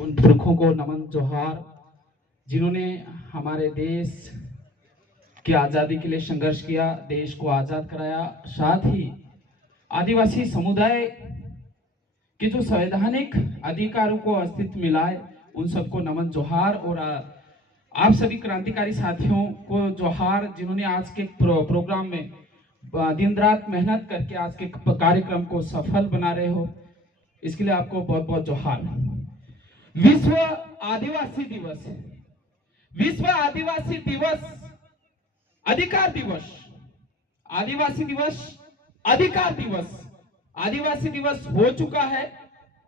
उन पुरखों को नमन जोहार, जिन्होंने हमारे देश की आज़ादी के लिए संघर्ष किया, देश को आज़ाद कराया। साथ ही आदिवासी समुदाय के जो संवैधानिक अधिकारों को अस्तित्व मिला है, उन सबको नमन जोहार। और आप सभी क्रांतिकारी साथियों को जोहार, जिन्होंने आज के प्रोग्राम में दिन रात मेहनत करके आज के कार्यक्रम को सफल बना रहे हो, इसके लिए आपको बहुत बहुत जोहार। विश्व आदिवासी दिवस, विश्व आदिवासी दिवस, अधिकार दिवस, आदिवासी दिवस, अधिकार दिवस। आदिवासी दिवस हो चुका है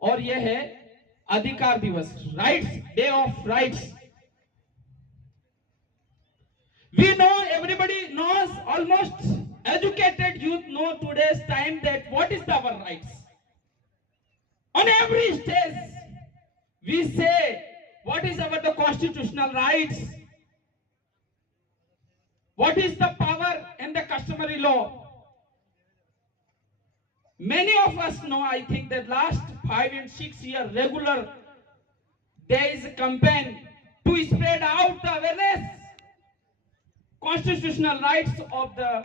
और यह है अधिकार दिवस, rights, day of rights. We know, everybody knows, almost educated youth know today's time that what is our rights. On every stage, we say what is our the constitutional rights, what is the power in the customary law. Many of us know, I think, that last 5 and 6 years regular there is a campaign to spread out the awareness constitutional rights of the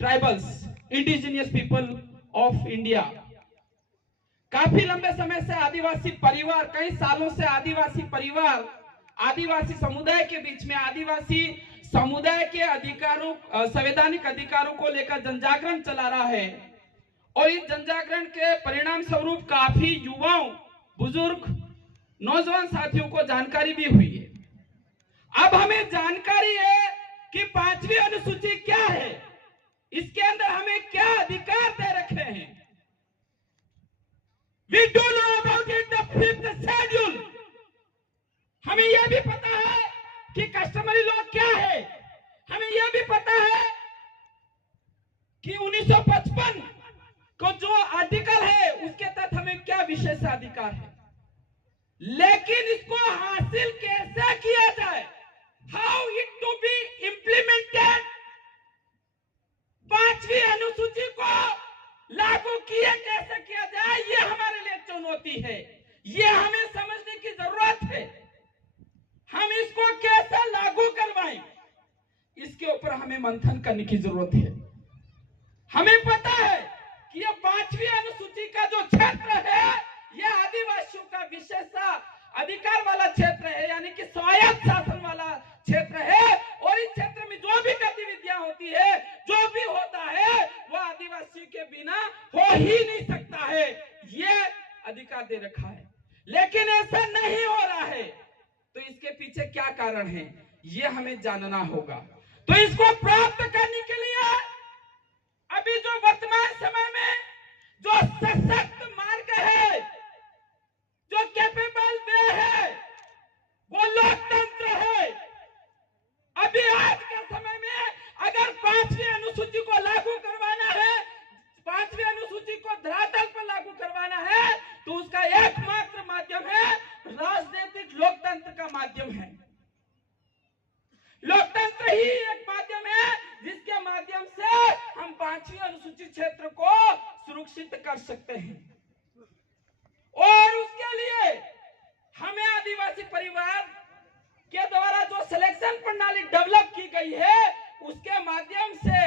tribals, indigenous people of India. काफी लंबे समय से आदिवासी परिवार, कई सालों से आदिवासी परिवार आदिवासी समुदाय के बीच में आदिवासी समुदाय के अधिकारों, संवैधानिक अधिकारों को लेकर जनजागरण चला रहा है। और इस जनजागरण के परिणाम स्वरूप काफी युवाओं, बुजुर्ग, नौजवान साथियों को जानकारी भी हुई है। अब हमें जानकारी है कि 5वीं अनुसूची क्या है, इसके अंदर हमें क्या अधिकार दे रखे हैं। We do know about it, the 5th schedule. हमें यह भी पता है कि कस्टमरी लॉ क्या है। हमें यह भी पता है कि 1955 को जो आर्टिकल है उसके तहत हमें क्या विशेषाधिकार है, लेकिन इसको हासिल कैसे किया जाए, how it to be implemented, 5वीं अनुसूची को लागू किए कैसे किया जाए, ये हमारे लिए चुनौती है। ये हमें समझने की जरूरत है। हम इसको कैसे लागू करवाएं, इसके ऊपर हमें मंथन करने की जरूरत है। हमें पता है कि ये 5वीं अनुसूची का जो क्षेत्र है, यह आदिवासियों का विशेष अधिकार वाला क्षेत्र है, यानी कि स्वायत्त शासन वाला क्षेत्र है। और इस क्षेत्र में जो भी गतिविधियां होती है, जो भी होता है, वह आदिवासियों के बिना हो ही नहीं सकता है। ये अधिकार दे रखा है, लेकिन ऐसा नहीं हो रहा है। तो इसके पीछे क्या कारण है, ये हमें जानना होगा। तो इसको प्राप्त करने के लिए अभी जो वर्तमान समय में जो सशक्त मार्ग है, जो कैपेबल वे है, वो लोकतंत्र है। अभी आज के समय में अगर 5वीं अनुसूची को लागू करवाना है, 5वीं अनुसूची को धरातल पर लागू करवाना है, तो उसका एकमात्र माध्यम है राजनीतिक लोकतंत्र का माध्यम है। लोकतंत्र ही एक माध्यम है जिसके माध्यम से हम 5वीं अनुसूचित क्षेत्र को सुरक्षित कर सकते हैं। और उसके लिए हमें आदिवासी परिवार के द्वारा जो सिलेक्शन प्रणाली डेवलप की गई है, उसके माध्यम से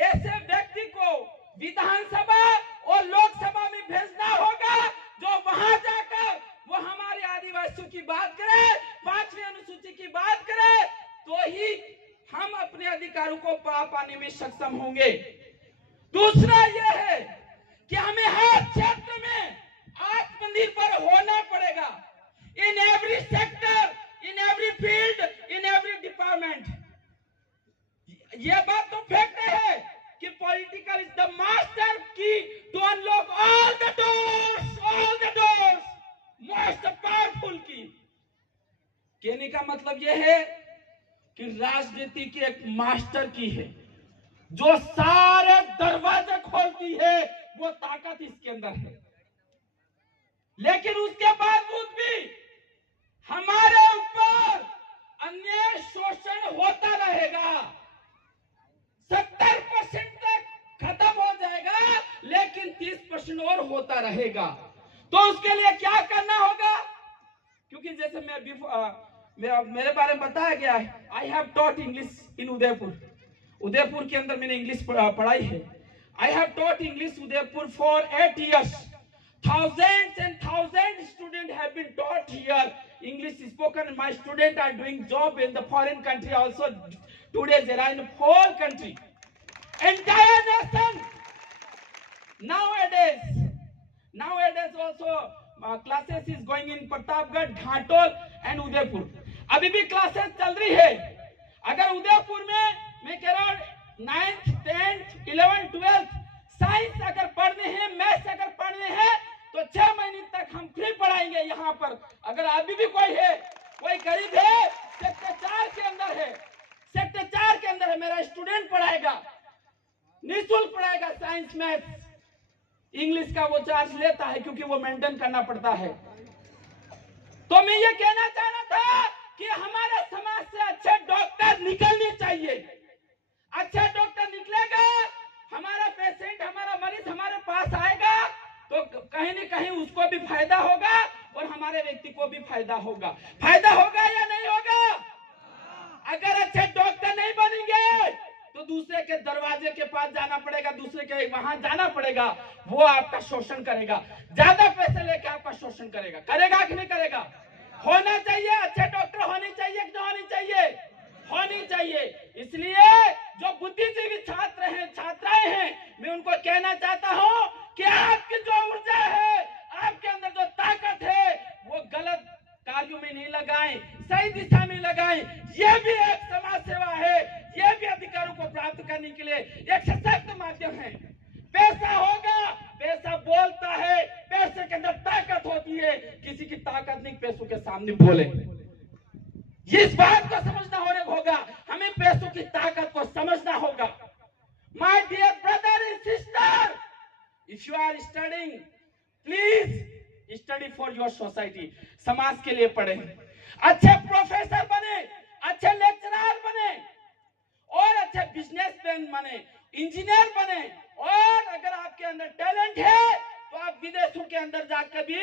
ऐसे व्यक्ति को विधानसभा और लोकसभा में भेजना होगा, जो वहां जाकर वो हमारे आदिवासियों की बात करे, 5वीं अनुसूची की बात करे, तो ही हम अपने अधिकारों को पाने में सक्षम होंगे। दूसरा यह है कि हमें हर क्षेत्र में आत्मनिर्भर होना पड़ेगा। In every sector, in every field, in every department. यह बात तो फैक्ट है कि political is the master key to unlock all the doors, most powerful key. कहने का मतलब यह है कि राजनीति की एक मास्टर की है, जो सारे दरवाजे खोलती है, वो ताकत इसके अंदर है। लेकिन उसके बावजूद भी हमारे ऊपर अन्याय शोषण होता रहेगा। 70% तक खत्म हो जाएगा, लेकिन 30% और होता रहेगा। तो उसके लिए क्या करना होगा? जैसे मेरे बारे में बताया गया है, I have taught English in Udaipur के अंदर मैंने इंग्लिश पढ़ाई है। I have taught English Udaipur for 8 years. Thousands and thousands students have been taught here English spoken. My students are doing job in the foreign country also. Today they are in whole country, entire nation. Nowadays also classes is going in Pratapgarh, Ghatol and Udaipur. अभी भी classes चल रही है। अगर उदयपुर में मैं कह रहा हूँ 9th, 10th, 11th, 12th science अगर पढ़ने हैं, मैथ्स अगर पढ़ने हैं तो 6 महीने तक हम फ्री पढ़ाएंगे यहाँ पर। अगर अभी भी कोई है, कोई गरीब है, सेक्टर 4 के अंदर है, मेरा स्टूडेंट पढ़ाएगा, निःशुल्क पढ़ाएगा साइंस, मैथ्स, इंग्लिश का वो चार्ज लेता है क्योंकि वो मेंटेन करना पड़ता है। तो मैं ये कहना चाह रहा था कि हमारे समाज से अच्छे डॉक्टर निकलने चाहिए। अच्छा डॉक्टर निकलेगा, हमारा पेशेंट, हमारा मरीज हमारे पास आएगा तो कहीं न कहीं उसको भी फायदा होगा और हमारे व्यक्ति को भी फायदा होगा। फायदा होगा या नहीं होगा? अगर अच्छे डॉक्टर नहीं बनेंगे तो दूसरे के दरवाजे के पास जाना पड़ेगा, दूसरे के वहां जाना पड़ेगा, वो आपका शोषण करेगा, ज्यादा पैसे लेके आपका शोषण करेगा कि नहीं करेगा? होना चाहिए, अच्छे डॉक्टर होने चाहिए कि नहीं होनी चाहिए? होनी चाहिए। इसलिए जो बुद्धिजीवी छात्र हैं, छात्राएं हैं, मैं उनको कहना चाहता हूं कि आपकी जो ऊर्जा है, आपके अंदर जो ताकत है, वो गलत कार्यों में नहीं लगाएं, सही दिशा में लगाएं। ये भी एक समाज सेवा है, ये भी अधिकारों को प्राप्त करने के लिए एक सशक्त माध्यम है। पैसा होगा, पैसा बोलता है, पैसे के अंदर ताकत होती है, किसी की ताकत नहीं पैसों के सामने बोले। इस बात को समझना होगा, हमें पैसों की ताकत को समझना होगा। My dear brother and sister, if you are studying, please study for your society. समाज के लिए पढ़े, अच्छे प्रोफेसर बने, अच्छे लेक्चरर बने और अच्छे बिजनेसमैन बने, इंजीनियर बने। और अगर आपके अंदर टैलेंट है तो आप विदेशों के अंदर जाकर भी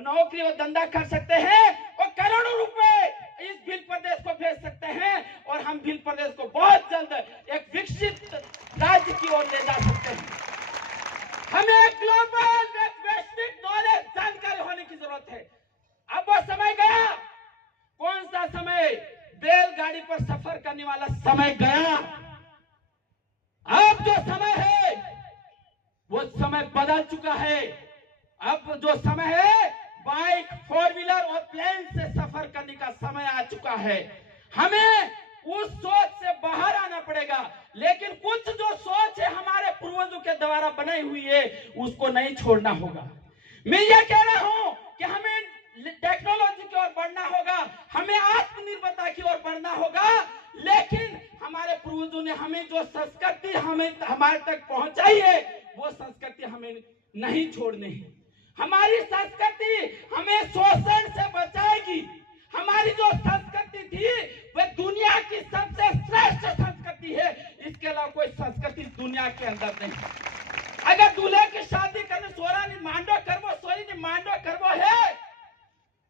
नौकरी और धंधा कर सकते हैं और करोड़ों रुपए इस भील प्रदेश को भेज सकते हैं और हम भील प्रदेश को बहुत जल्द एक विकसित राज्य की ओर ले जा सकते हैं। हमें ग्लोबल वैश्विक नॉलेज, जानकारी होने की जरूरत है। अब वो समय गया। कौन सा समय? बैलगाड़ी पर सफर करने वाला समय गया। अब जो समय है वो समय बदल चुका है। अब जो समय है बाइक, 4 व्हीलर और प्लेन से सफर करने का समय आ चुका है। हमें उस सोच से बाहर आना पड़ेगा, लेकिन कुछ जो सोच है हमारे पूर्वजों के द्वारा बनाई हुई है, उसको नहीं छोड़ना होगा। मैं ये कह रहा हूं कि हमें टेक्नोलॉजी की ओर बढ़ना होगा, हमें आत्मनिर्भरता की ओर बढ़ना होगा, लेकिन हमारे पूर्वजों ने हमें जो संस्कृति हमारे तक पहुंचाई है, वो संस्कृति हमें नहीं छोड़नी है। हमारी संस्कृति हमें शोषण से बचाएगी। हमारी जो संस्कृति थी वह दुनिया की सबसे श्रेष्ठ संस्कृति है। इसके अलावा कोई संस्कृति दुनिया के अंदर नहीं। अगर दूल्हे की शादी करने सोरा ने मांडो करवो, सोरी ने मांडो करवो है,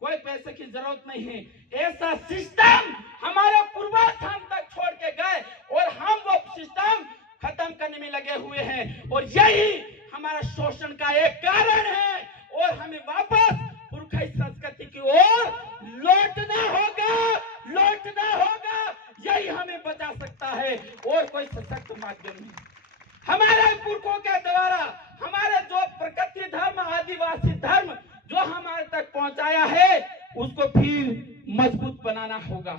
कोई पैसे की जरूरत नहीं है। ऐसा सिस्टम हमारे पूर्वज हम तक छोड़ के गए और हम वो सिस्टम खत्म करने में लगे हुए हैं और यही हमारा शोषण का एक कारण है और हमें वापस पुरखाई संस्कृति की ओर लौटना होगा। यही हमें बचा सकता है और कोई सशक्त माध्यम नहीं। हमारे पुरखों के द्वारा हमारे जो प्रकृति धर्म, आदिवासी धर्म जो हमारे तक पहुंचाया है, उसको फिर मजबूत बनाना होगा।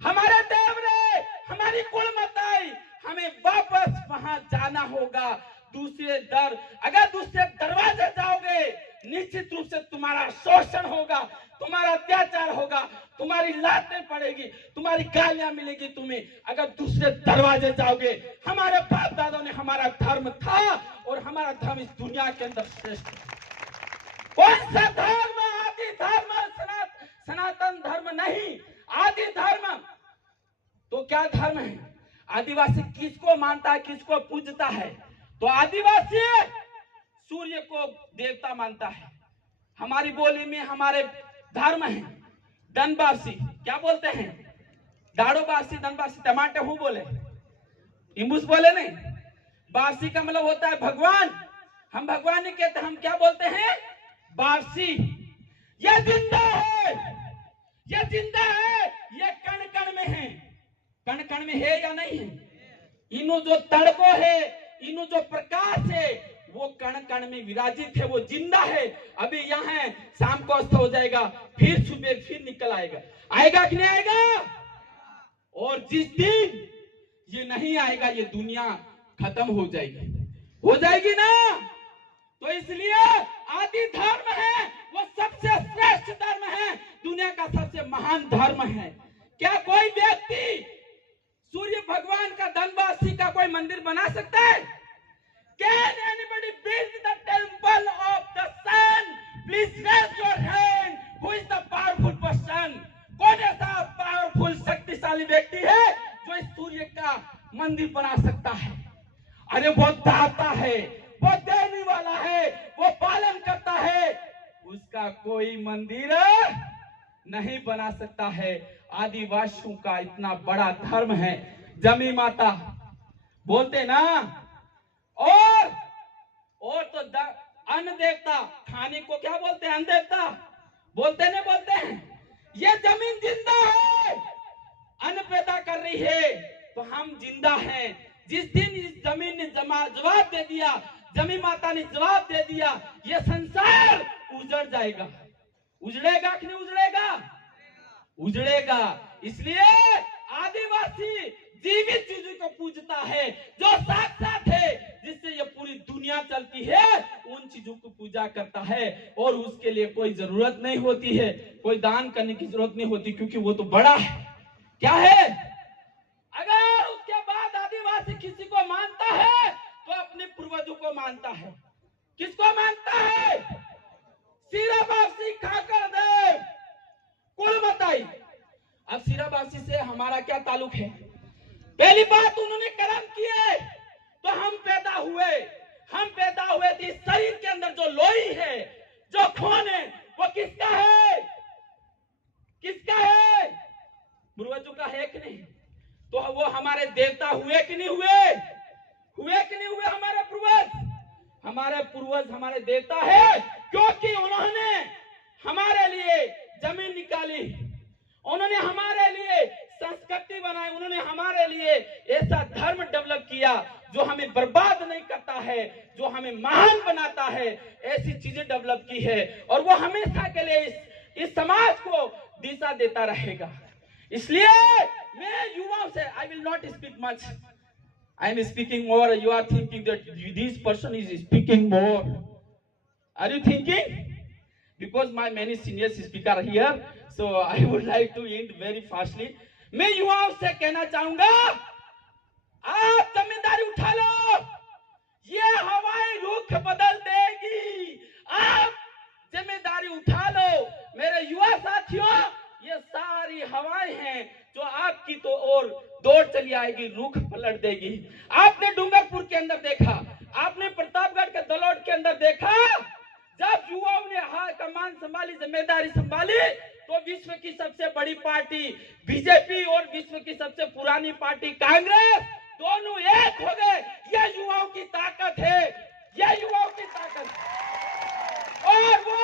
हमारे देवरे, हमारी कुल माताएं, हमें वापस वहां जाना होगा। अगर दूसरे दरवाजे जाओगे, निश्चित रूप से तुम्हारा शोषण होगा, तुम्हारा अत्याचार होगा, तुम्हारी लातें पड़ेगी, तुम्हारी गालियां मिलेगी तुम्हें। अगर दूसरे दरवाजे जाओगे, हमारे बाप दादों ने हमारा धर्म था और हमारा धर्म इस दुनिया के अंदर श्रेष्ठ है। कौन सा धर्म? आदि धर्म, सनातन धर्म नहीं, आदि धर्म। तो क्या धर्म है? आदिवासी किसको मानता है, किसको पूजता है? तो आदिवासी सूर्य को देवता मानता है। हमारी बोली में, हमारे धर्म है। धनवासी क्या बोलते हैं? दाड़ोवासी, धनवासी, टमाटे हूं बोले, इम्बूस बोले नहीं। वासी का मतलब होता है भगवान। हम भगवान नहीं कहते, हम क्या बोलते हैं? वासी। ये जिंदा है, ये जिंदा है, ये कण कण में है। कण कण में है या नहीं है? इनो जो तड़को है, इनो जो प्रकाश है, वो कण कण में विराजित है, वो जिंदा है। अभी यहाँ है, शाम को अस्त हो जाएगा, फिर सुबह फिर निकल आएगा। आएगा कि नहीं आएगा? और जिस दिन ये नहीं आएगा, ये दुनिया खत्म हो जाएगी ना। तो इसलिए आदि धर्म है, वो सबसे श्रेष्ठ धर्म है, दुनिया का सबसे महान धर्म है। क्या कोई व्यक्ति सूर्य भगवान का, धनवासी का कोई मंदिर बना सकता है? Can anybody build the temple of the sun? Please raise your hand. Who is the powerful person? कौन ऐसा पावरफुल शक्तिशाली व्यक्ति है जो इस सूर्य का मंदिर बना सकता है? अरे वो दाता है, वो देने वाला है, वो पालन करता है, उसका कोई मंदिर नहीं बना सकता है। आदिवासियों का इतना बड़ा धर्म है। जमी माता बोलते ना, और तो अन्न देवता, खाने को क्या बोलते हैं? अन्न देवता बोलते नहीं बोलते हैं? ये जमीन जिंदा है, अन्न पैदा कर रही है, तो हम जिंदा हैं। जिस दिन इस जमीन ने जवाब दे दिया, जमी माता ने जवाब दे दिया, ये संसार उजड़ जाएगा। उजड़ेगा कि नहीं उजड़ेगा? उजड़ेगा। इसलिए आदिवासी जीवित चीजों को पूजता है, जो साक्षात है, जिससे ये पूरी दुनिया चलती है, उन चीजों को पूजा करता है। और उसके लिए कोई जरूरत नहीं होती है, कोई दान करने की जरूरत नहीं होती, क्योंकि वो तो बड़ा है। क्या है? अगर उसके बाद आदिवासी किसी को मानता है तो अपने पूर्वजों को मानता है। किसको मानता है? सिराबासी खाकर देव कुलमताई। अब सिराबासी से हमारा क्या ताल्लुक है? पहली बात, उन्होंने कर्म किए तो हम पैदा हुए। हम पैदा हुए थे, शरीर के अंदर जो लोई है, जो खून है, वो किसका है? किसका है? पूर्वजों का है कि नहीं? तो वो हमारे देवता हुए कि नहीं हुए? हुए कि नहीं हुए हमारे पूर्वज? हमारे पूर्वज हमारे देवता है, क्योंकि उन्होंने हमारे लिए जमीन निकाली, उन्होंने हमारे लिए संस्कृति बनाई, उन्होंने हमारे लिए ऐसा धर्म डेवलप किया जो हमें बर्बाद नहीं करता है, जो हमें महान बनाता है। ऐसी चीजें डेवलप की है, और वो हमेशा के लिए इस समाज को दिशा देता रहेगा। इसलिए मैं युवाओं से, I will not speak much, I am speaking more. You are thinking that this person is speaking more. Are you thinking? Because my many senior speaker here, so I would like to end very fastly. मैं युवाओं से कहना चाहूंगा, आप जिम्मेदारी उठा लो, ये हवाएं रुख बदल देगी। आप जिम्मेदारी उठा लो मेरे युवा साथियों। ये सारी हवाएं हैं जो आपकी तो और दौड़ चली आएगी, रुख पलट देगी। आपने डूंगरपुर के अंदर देखा, आपने प्रतापगढ़ के दलोट के अंदर देखा, जब युवाओं ने कमान संभाली, जिम्मेदारी संभाली, तो विश्व की सबसे बड़ी पार्टी बीजेपी और विश्व की सबसे पुरानी पार्टी कांग्रेस, दोनों एक हो गए। यह युवाओं की ताकत है, यह युवाओं की ताकत है। और वो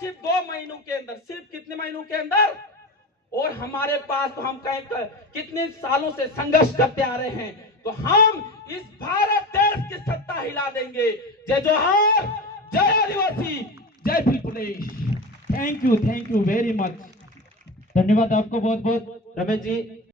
सिर्फ 2 महीनों के अंदर, सिर्फ कितने महीनों के अंदर? और हमारे पास तो हम कहीं कितने सालों से संघर्ष करते आ रहे हैं, तो हम इस भारत देश की सत्ता हिला देंगे। जय जोहार, जय आदिवासी, जय प्रदेश। Thank you very much. धन्यवाद आपको बहुत बहुत रमेश जी।